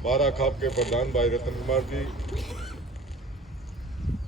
बारा खाप के प्रधान भाई रतन कुमार जी,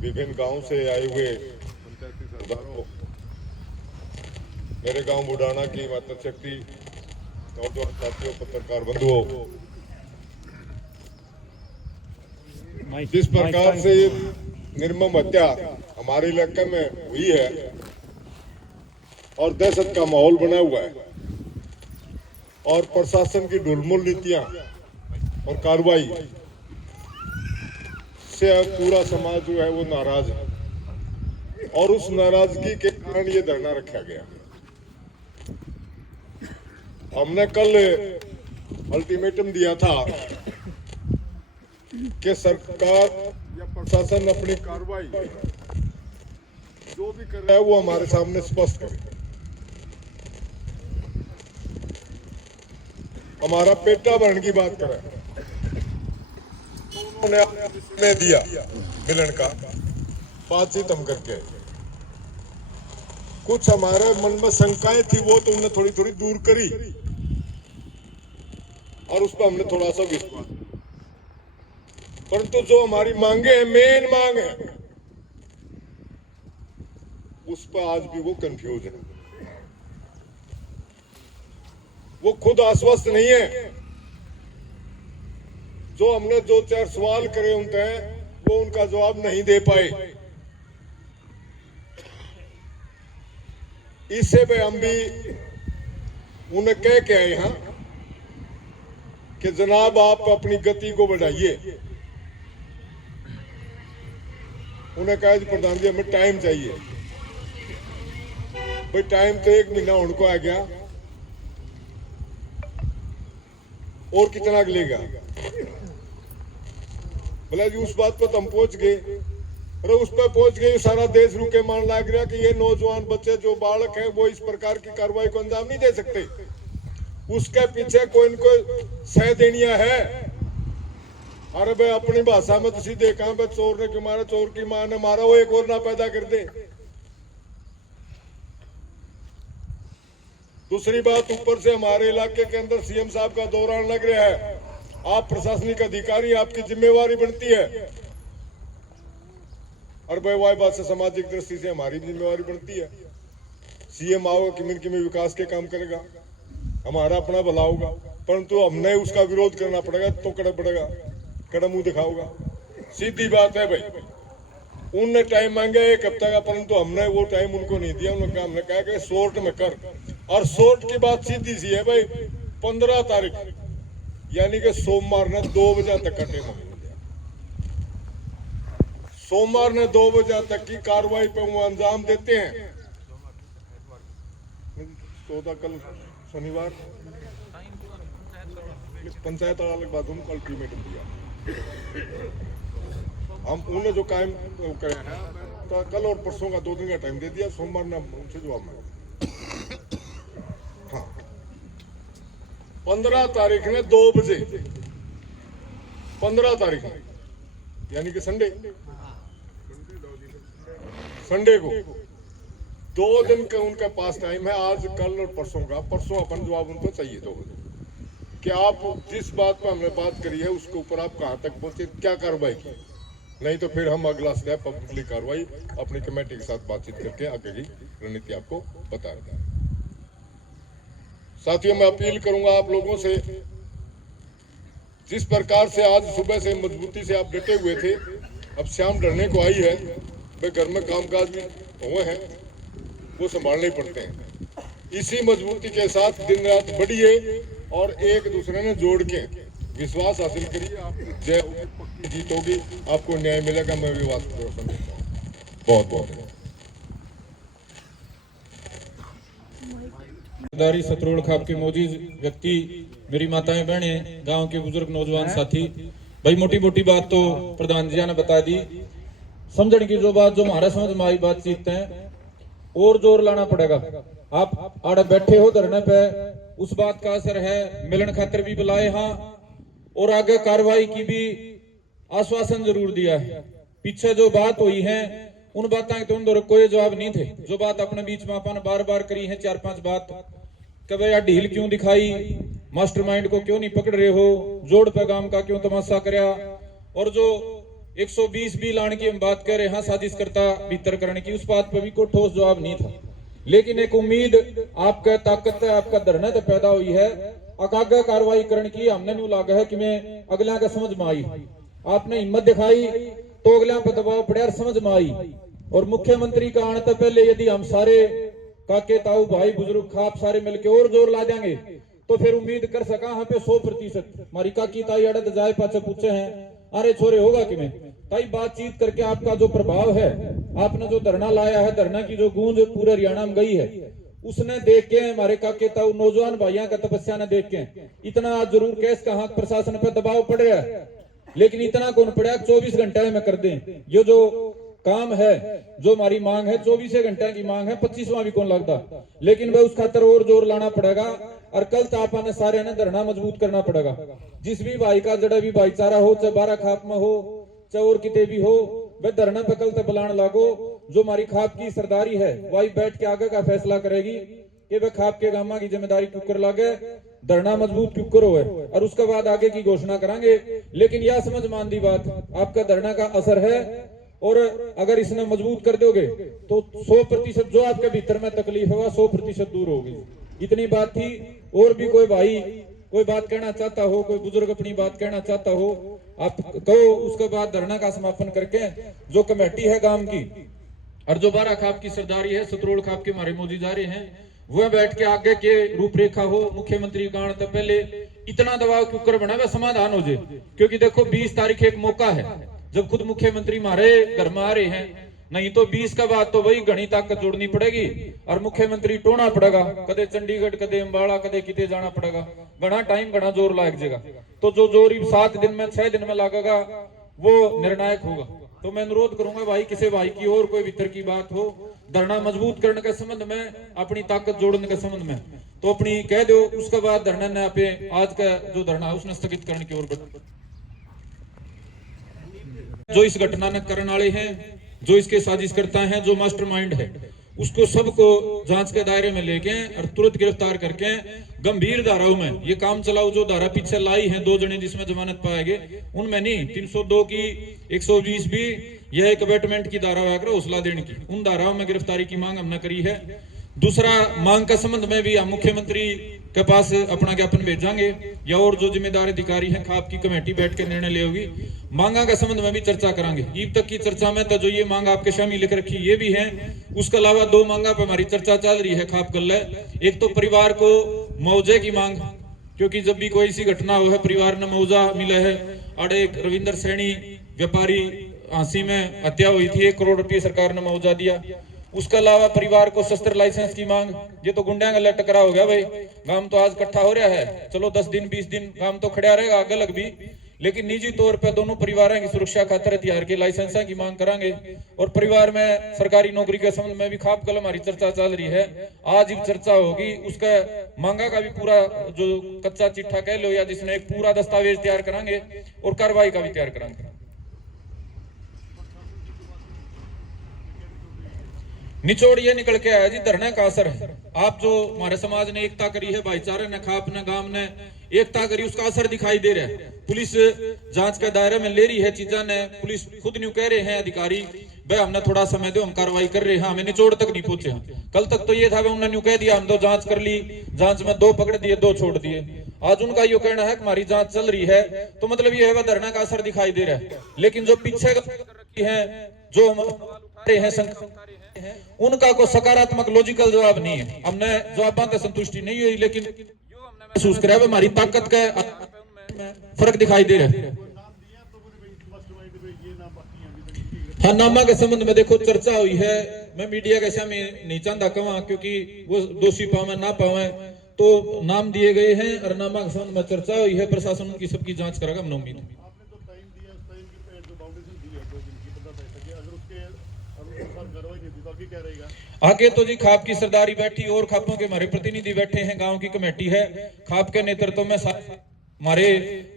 विभिन्न गांव से आए हुए पंचायती सरदारों, मेरे गांव बुढ़ाना की मातृशक्ति नौजवान साथियों, पत्रकार बंधुओं, जिस प्रकार से निर्मम हत्या हमारे इलाके में हुई है और दहशत का माहौल बना हुआ है और प्रशासन की ढुलमुल नीतियां और कार्रवाई से पूरा समाज जो है वो नाराज है और उस नाराजगी के कारण ये धरना रखा गया। हमने कल अल्टीमेटम दिया था कि सरकार या प्रशासन अपनी कार्रवाई जो भी कर रहा है वो हमारे सामने स्पष्ट करे। हमारा पेटा भरण की बात करें तो उन्होंने समय दिया मिलन का, बातचीत हम करके, कुछ हमारे मन में शंकाएं थी वो तो उन्होंने थोड़ी थोड़ी दूर करी और उस पर हमने थोड़ा सा विश्वास, परंतु जो हमारी मांगे हैं, मेन मांग है, उस पर आज भी वो कंफ्यूज है, वो खुद आश्वस्त नहीं है। जो हमने दो चार सवाल करे उनसे वो उनका जवाब नहीं दे पाए। इससे पे हम भी उन्हें कह के आए हैं कि जनाब आप अपनी गति को बढ़ाइए। उन्हें कहा प्रधान जी हमें टाइम चाहिए। भाई टाइम तो 1 महीना उनको आ गया, और कितना लेगा? बोला जी उस बात पर तो हम पहुंच गए। अरे उस पर पहुंच गए, सारा देश रुके मान लग रहा कि ये नौजवान बच्चे जो बालक हैं वो इस प्रकार की कार्रवाई को अंजाम नहीं दे सकते। उसके पीछे कोई न कोई सह देनिया है। अरे भाई अपनी भाषा में तुम देखा भाई चोर ने क्यों मारा, चोर की मां ने मारा, वो एक और ना पैदा कर दे। दूसरी बात, ऊपर से हमारे इलाके के अंदर सीएम साहब का दौरान लग रहा है। आप प्रशासनिक अधिकारी, आपकी जिम्मेवारी बनती है। और भाई वही बात से सामाजिक दृष्टि से हमारी जिम्मेवारी बनती है। सीएम आओगे किमिन किमिन विकास के काम करेगा, हमारा अपना भला होगा, परंतु हमने उसका विरोध करना पड़ेगा तो कड़क पड़ेगा, कड़ा मुंह दिखाओगा। सीधी बात है भाई, उनने टाइम मांगा 1 हफ्ता का, परंतु हमने वो टाइम उनको नहीं दिया। उन्होंने हमने कहा कि शॉर्ट में कर, और शॉर्ट की बात सीधी सी है भाई। 15 तारीख यानी कि सोमवार ने 2 बजे तक का टाइम दिया। सोमवार ने 2 बजे तक की कार्रवाई पे वो अंजाम देते हैं। 14 कल शनिवार पंचायत वाले के बाद उनको अल्टीमेटम दिया। हम उन्हें जो कायम करे हैं तो कल और परसों का 2 दिन का टाइम दे दिया। सोमवार ने उनसे जवाब मांगा। हाँ 15 तारीख ने 2 बजे, 15 तारीख में यानी कि संडे को 2 दिन का उनका पास टाइम है, आज कल और परसों का। परसों अपन जवाब उनको चाहिए 2 बजे कि आप जिस बात पर हमने बात करी है उसके ऊपर आप कहां तक पहुंचे, क्या कार्रवाई की। नहीं तो फिर हम अगला स्टेप पब्लिक कार्रवाई अपनी कमेटी के साथ बातचीत करके आगे की रणनीति आपको बता दें। साथियों मैं अपील करूंगा आप लोगों से, जिस प्रकार से आज सुबह से मजबूती से आप डटे हुए थे, अब शाम डरने को आई है। वे घर में कामकाज भी हुए हैं, वो संभालने पड़ते हैं। इसी मजबूती के साथ दिन रात बढ़िए और एक दूसरे ने जोड़ के विश्वास हासिल करिए। आप जय पक्की जीत होगी, आपको न्याय मिलेगा। मैं विश्वास करता हूँ। बहुत बहुत सतरोड़ खाप के मौजूद व्यक्ति, मेरी माताएं बहनें, गांव के बुजुर्ग नौजवान साथी, भाई मोटी मोटी बात तो प्रधान जी ने बता दी। समझने की जो बात जो हमारा समझ में आई बातचीत है और जोर लाना पड़ेगा। आप आड़े बैठे हो धरने पे, उस बात का असर है। मिलन खातर भी बुलाए हाँ, और आगे कार्रवाई की भी आश्वासन जरूर दिया है। पीछे जो बात हुई है उन बातों के तो उन कोई जवाब नहीं थे। जो बात अपने बीच में अपन बार बार करी है 4-5 बात, कभी यार ढील क्यों दिखाई, मास्टरमाइंड को क्यों नहीं पकड़ रहे हो, जोड़ पैगाम का क्यों तमाशा करया, और जो 120 बी लाने की हम बात कर रहे हैं साजिश करता भीतर करने की, उस बात पर भी कोई ठोस जवाब नहीं था। लेकिन एक उम्मीद आपका ताकत है, आपका धरना तो पैदा हुई है, अकागा कार्रवाई करने की हमने नहीं लागा है कि मैं अगला का समझ में आई, आपने हिम्मत दिखाई तो अगला पर दबाव पड़े और समझ में आई। और मुख्यमंत्री का आने तो पहले यदि हम सारे काके ताऊ भाई बुजुर्ग खाप सारे मिलके और जोर ला देंगे तो फिर उम्मीद कर सका यहाँ पे 100% हमारी काकी ताई अड़द जाए पाचे पूछे हैं अरे छोरे होगा कि मैं ताई बातचीत करके आपका जो प्रभाव है, आपने जो धरना लाया है, धरना की जो गूंज पूरे हरियाणा में गई है, उसने देख के हमारे काके ताऊ नौजवान भाइयों का तपस्या ने देख के इतना जरूर केस का हाथ प्रशासन पर दबाव पड़ रहा है, लेकिन इतना कौन पड़ा 24 घंटे में कर दें। ये जो काम है, जो हमारी मांग है 24 घंटे की मांग है, 25वां भी कौन लगता, लेकिन वह उस खातर और जोर लाना पड़ेगा। और कल तापा ने सारे ने धरना मजबूत करना पड़ेगा। जिस भी भाई का जड़ा भी भाईचारा हो, चाहे 12 खाप में हो चाहे और किते भी हो, वह धरना पे कल तक बुलान लागो। जो हमारी खाप की सरदारी है वही बैठ के आगे का फैसला करेगी कि वह खाप के गामा की जिम्मेदारी क्यों कर लागे, धरना मजबूत क्यों करो है, और उसके बाद आगे की घोषणा करेंगे। लेकिन यह समझ मान दी बात, आपका धरना का असर है, और अगर इसने मजबूत कर दोगे तो 100% जो आपके भीतर में तकलीफ है वह 100% दूर होगी। इतनी बात थी। और भी कोई भाई कोई बात कहना चाहता हो, कोई बुजुर्ग अपनी बात कहना चाहता हो, आप कहो, उसके बाद धरना का समापन करके जो कमेटी है गांव की और जो 12 खाप की सरदारी है, सतरोड़ खाप के हमारे मोदी जा रहे हैं, वह बैठ के आगे के रूपरेखा हो, मुख्यमंत्री गांव तो पहले इतना दबाव क्यों कर बना, वह समाधान हो जाए। क्योंकि देखो 20 तारीख एक मौका है जब खुद मुख्यमंत्री हमारे घर में आ रहे हैं, नहीं तो 20 का बाद तो वही घनी ताकत जोड़नी पड़ेगी और मुख्यमंत्री टोना पड़ेगा, कदे चंडीगढ़ कदे अम्बाला कदे किते जाना पड़ेगा, घना टाइम घना जोर लाग जाएगा। तो जो जोर 7 दिन में 6 दिन में लगेगा वो निर्णायक होगा। तो मैं अनुरोध करूंगा भाई, किसी भाई की और कोई भीतर की बात हो, धरना मजबूत करने के संबंध में, अपनी ताकत जोड़ने के संबंध में, तो अपनी कह दो। उसके बाद धरना ने आप आज का जो धरना है उसने स्थगित करने की ओर जो इस घटना ने करने वाले हैं, जो इसके साजिश करता है, जो मास्टरमाइंड है, उसको सबको जांच के दायरे में लेके और तुरंत गिरफ्तार करके गंभीर धाराओं में ये काम चलाओ। जो धारा पीछे लाई है 2 जने जिसमें जमानत पाएंगे, उनमें नहीं 302 की 120 भी, यह एक अबेटमेंट की धारा है हौसला देने की, उन धाराओं में गिरफ्तारी की मांग हमने करी है। दूसरा, मांग के संबंध में भी हम मुख्यमंत्री के पास अपना ज्ञापन भेजांगे, या और जो जिम्मेदार अधिकारी हैं खाप की कमेटी बैठ के निर्णय ले होगी। मांगा के संबंध में भी चर्चा करांगे। ईद तक की चर्चा में तो जो ये मांग आपके शामिल लिख रखी ये भी है, उसके अलावा 2 मांगा पर हमारी चर्चा चल रही है खाप कल। एक तो परिवार को मुआवजे की मांग, क्योंकि जब भी कोई सी घटना हो है परिवार ने मुआवजा मिला है। अड़े एक रविंदर सैनी व्यापारी हांसी में हत्या हुई थी, 1 करोड़ रुपये सरकार ने मुआवजा दिया। उसके अलावा परिवार को शस्त्र लाइसेंस की मांग, ये तो गुंडा का टकरा हो गया भाई, गांव तो आज इकट्ठा हो रहा है, चलो 10 दिन 20 दिन गांव तो खड़ा रहेगा आगे लग भी, लेकिन निजी तौर पर दोनों परिवारों की सुरक्षा खातिर हथियार के लाइसेंस की मांग करांगे। और परिवार में सरकारी नौकरी के संबंध में भी खाप कल हमारी चर्चा चल रही है, आज भी चर्चा होगी। उसका मांगा का भी पूरा जो कच्चा चिट्ठा कह लो, या जिसमें एक पूरा दस्तावेज तैयार करांगे और कार्रवाई का भी तैयार करांगे। निचोड़ ये निकल के आया जी, धरने का असर है। आप जो हमारे समाज ने एकता करी है, भाईचारे ने, खाप ने, गांव ने एकता करी, उसका असर दिखाई दे रहा है। पुलिस जांच के दायरे में ले रही है चीजा ने, पुलिस खुद न्यू कह रहे हैं अधिकारी, भाई हमने थोड़ा समय दो, हम कार्रवाई कर रहे हैं, हमें निचोड़ तक नहीं पहुंचे हैं। कल तक तो ये था उन्होंने न्यू कह दिया हम तो जांच कर ली, जांच में 2 पकड़ दिए 2 छोड़ दिए। आज उनका यो कहना है कि हमारी जांच चल रही है, तो मतलब ये है वह धरना का असर दिखाई दे रहा है। लेकिन जो पीछे है, जो उनका कोई सकारात्मक लॉजिकल जवाब नहीं है। हमने जवाबों से संतुष्टि नहीं हुई, लेकिन जो हमने महसूस करा है हमारी ताकत का फर्क दिखाई दे रहा है। हाँ, नामा के संबंध में देखो चर्चा हुई है, मैं मीडिया के सामने नहीं चाहता कहूँ क्योंकि वो दोषी पावे ना पावे, तो नाम दिए गए हैं और नामा के संबंध में चर्चा हुई है। प्रशासन उनकी सबकी जांच करेगा, हमने उम्मीद है। आगे तो जी खाप की सरदारी बैठी और खापों के हमारे प्रतिनिधि बैठे हैं, गांव की कमेटी है, खाप के नेतृत्व में हमारे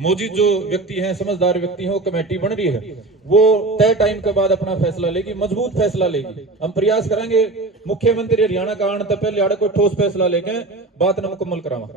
मौजूद जो व्यक्ति हैं, समझदार व्यक्ति हैं, वो कमेटी बन रही है। वो तय टाइम के बाद अपना फैसला लेगी, मजबूत फैसला लेगी। हम प्रयास करेंगे मुख्यमंत्री हरियाणा का आने तो पहले आड़े कोई ठोस फैसला लेके बात न मुकम्मल करावा।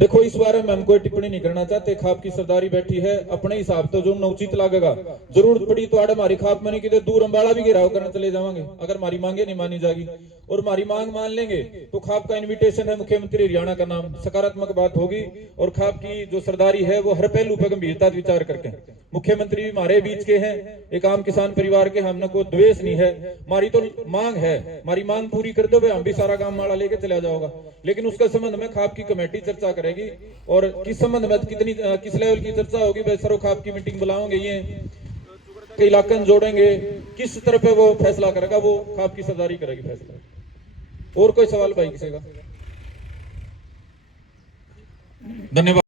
देखो इस बारे में हम कोई टिप्पणी नहीं करना चाहते। खाप की सरदारी बैठी है अपने हिसाब तो जो उचित लागेगा। जरूरत पड़ी तो आड़े हमारी खाप में नहीं कि दूर अंबाला भी घेराव करने चले जाएंगे अगर हमारी मांगे नहीं मानी जाएगी। और हमारी मांग मान लेंगे तो खाप का इनविटेशन है मुख्यमंत्री हरियाणा का नाम, सकारात्मक बात होगी। और खाप की जो सरदारी है वो हर पहलू पर गंभीरता से विचार करके, मुख्यमंत्री भी हमारे बीच के हैं, एक आम किसान परिवार के, हमने कोई द्वेष नहीं है। हमारी तो मांग है, हमारी मांग पूरी कर दो हम भी सारा काम माड़ा लेके चला जाओगा। लेकिन उसके संबंध में खाप की कमेटी चर्चा करेगी और किस संबंध में कितनी किस लेवल की चर्चा होगी, भाई सरो खाप की मीटिंग बुलाओगे, ये के इलाके में जोड़ेंगे, किस तरह पे वो फैसला करेगा, वो खाप की सरदारी करेगी फैसला। और कोई सवाल भाई किसी का? धन्यवाद।